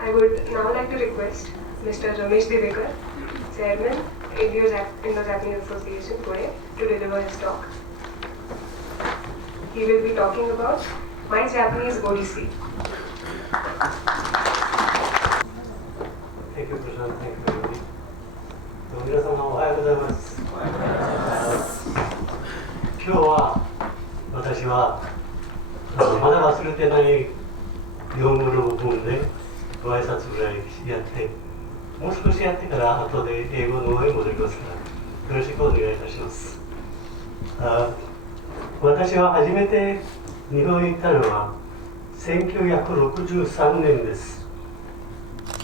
I would now like to request Mr. Ramesh Divekar, Chairman, Indo-Japanese Association, Pune, to deliver his talk. He will be talking about My Japanese Odyssey. Thank you, Prashant. Thank you, everybody. 皆様おはようございます。今日は私はまだ忘れてない日本語の部分でご挨拶ぐらいやって、もう少しやってから後で英語の方へ戻りますから、よろしくお願いいたします。私は初めて日本に行ったのは1963年です。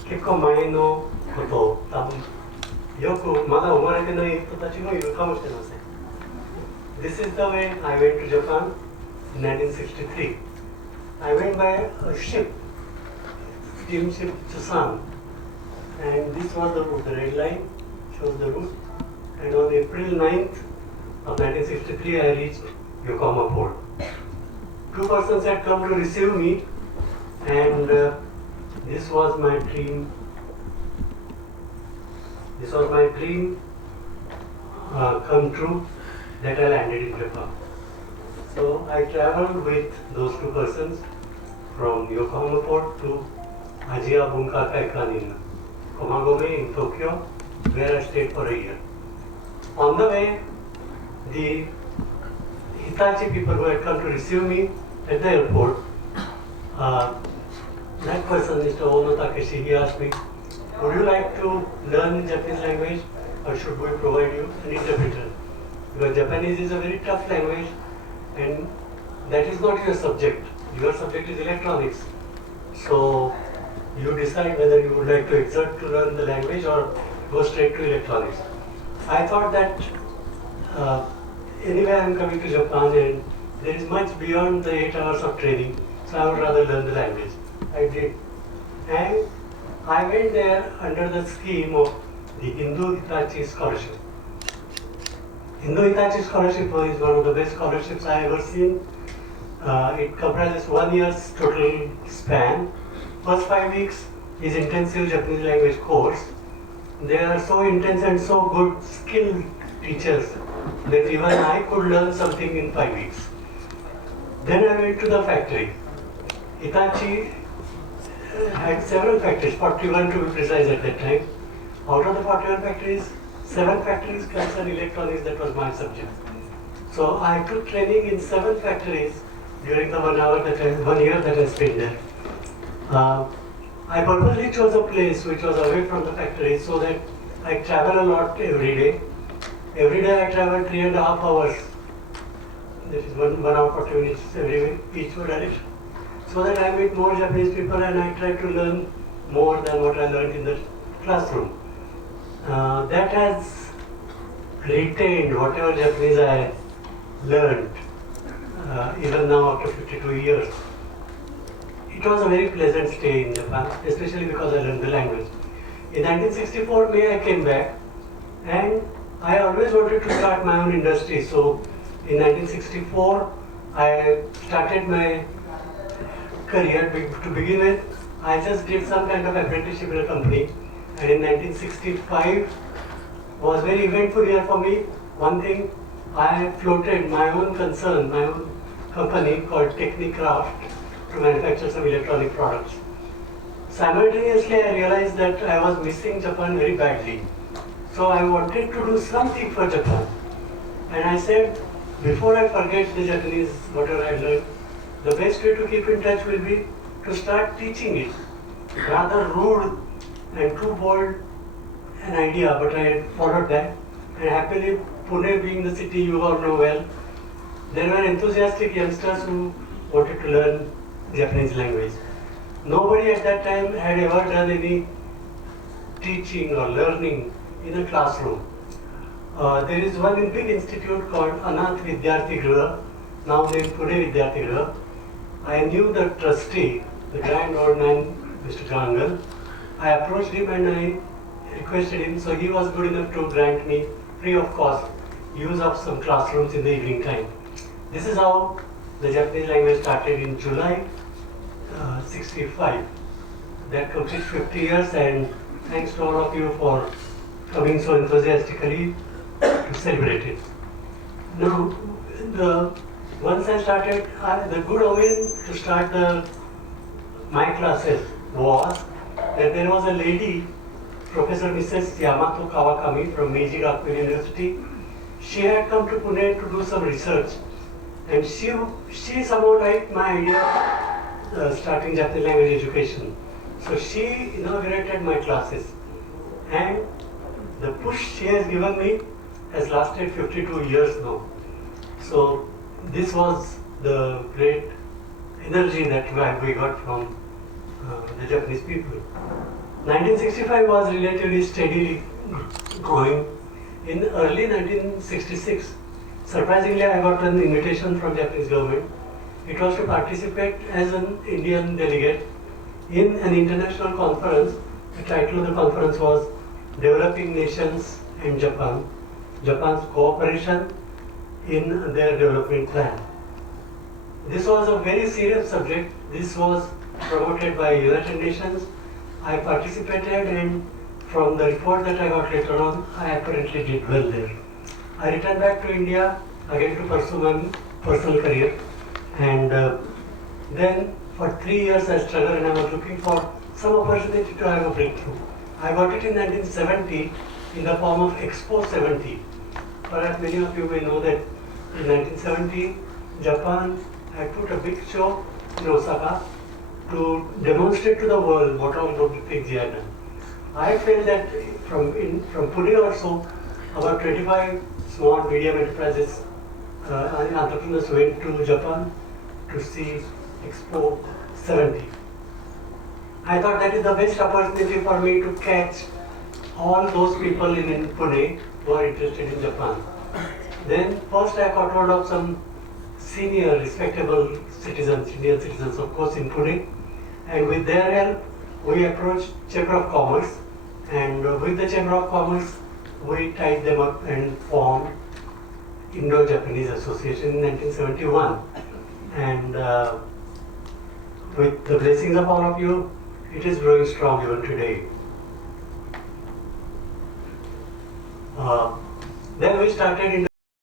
結構前のことを多分よくまだ生まれてない人たちもいるかもしれません。This is the way I went to Japan in 1963. I went by a ship, steamship Chusan, and this was the route. The red line shows the route. And on April 9th of 1963, I reached Yokohama port. Two persons had come to receive me, and this was my dream. This was my dream come true, that I landed in Japan. So I traveled with those two persons from Yokohama port to Ajiya Bunkakaikan in Komagome in Tokyo, where I stayed for a year. On the way, the Hitachi people who had come to receive me at the airport, that person, Mr. Ono Takeshi, he asked me, would you like to learn Japanese language or should we provide you an interpreter? Because Japanese is a very tough language and that is not your subject. Your subject is electronics. So you decide whether you would like to exert to learn the language or go straight to electronics. I thought that anyway I am coming to Japan and there is much beyond the 8 hours of training, so I would rather learn the language. I did. And I went there under the scheme of the Hindu Hitachi Scholarship. Hindu Hitachi Scholarship is one of the best scholarships I ever seen. It comprises 1 year's total span. First 5 weeks is intensive Japanese language course. They are so intense and so good, skilled teachers that even I could learn something in 5 weeks. Then I went to the factory. Hitachi had several factories, 41 to be precise at that time. Out of the 41 factories, 7 factories concerned electronics, that was my subject. So I took training in 7 factories during the 1 year that I spent there. I purposely chose a place which was away from the factory so that I travel a lot every day. Every day I travel 3.5 hours. That is 1 hour 40 minutes every way, each direction. So that I meet more Japanese people and I try to learn more than what I learned in the classroom. That has retained whatever Japanese I learned, even now after 52 years. It was a very pleasant stay in Japan, especially because I learned the language. In 1964, May I came back and I always wanted to start my own industry. So in 1964, I started my career. To begin with, I just did some kind of apprenticeship in a company. And in 1965 was very eventful year for me. One thing, I floated my own concern, my own company called Technicraft to manufacture some electronic products. Simultaneously, I realized that I was missing Japan very badly. So I wanted to do something for Japan. And I said, before I forget the Japanese, whatever I learned, the best way to keep in touch will be to start teaching it. Rather rude and too bold an idea, but I followed that. And happily, Pune being the city you all know well, there were enthusiastic youngsters who wanted to learn Japanese language. Nobody at that time had ever done any teaching or learning in a classroom. There is one big institute called Anath Vidyarthi Griha, now named Pune Vidyarthi Griha. I knew the trustee, the Grand Old Man, Mr. Gangal. I approached him and I requested him, so he was good enough to grant me free of cost use of some classrooms in the evening time. This is how the Japanese language started in July 65. that completes 50 years, and thanks to all of you for coming so enthusiastically to celebrate it. Now, once I started, the good omen to start my classes was that there was a lady, Professor Mrs. Yamato Kawakami from Meiji Gakuin University. She had come to Pune to do some research, and she somehow liked my idea starting Japanese language education. So she inaugurated my classes, and the push she has given me has lasted 52 years now. So this was the great energy that we got from the Japanese people. 1965 was relatively steadily growing. In early 1966, surprisingly, I got an invitation from Japanese government. It was to participate as an Indian delegate in an international conference. The title of the conference was Developing Nations and Japan, Japan's Cooperation in their Development Plan. This was a very serious subject. This was promoted by United Nations. I participated, and from the report that I got later on, I apparently did well there. I returned back to India again to pursue my personal career, and then for 3 years I struggled, and I was looking for some opportunity to have a breakthrough. I got it in 1970 in the form of Expo 70. Perhaps many of you may know that in 1970, Japan had put a big show in Osaka to demonstrate to the world what all good things he had done. I felt that from Pune also, about 25 small medium enterprises and entrepreneurs went to Japan to see Expo 70. I thought that is the best opportunity for me to catch all those people in Pune who are interested in Japan. Then first I got hold of some senior respectable citizens, Indian citizens of course in Pune, and with their help we approached Chamber of Commerce, and with the Chamber of Commerce we tied them up and formed Indo-Japanese Association in 1971, and with the blessings of all of you, it is growing strong even today. Then we started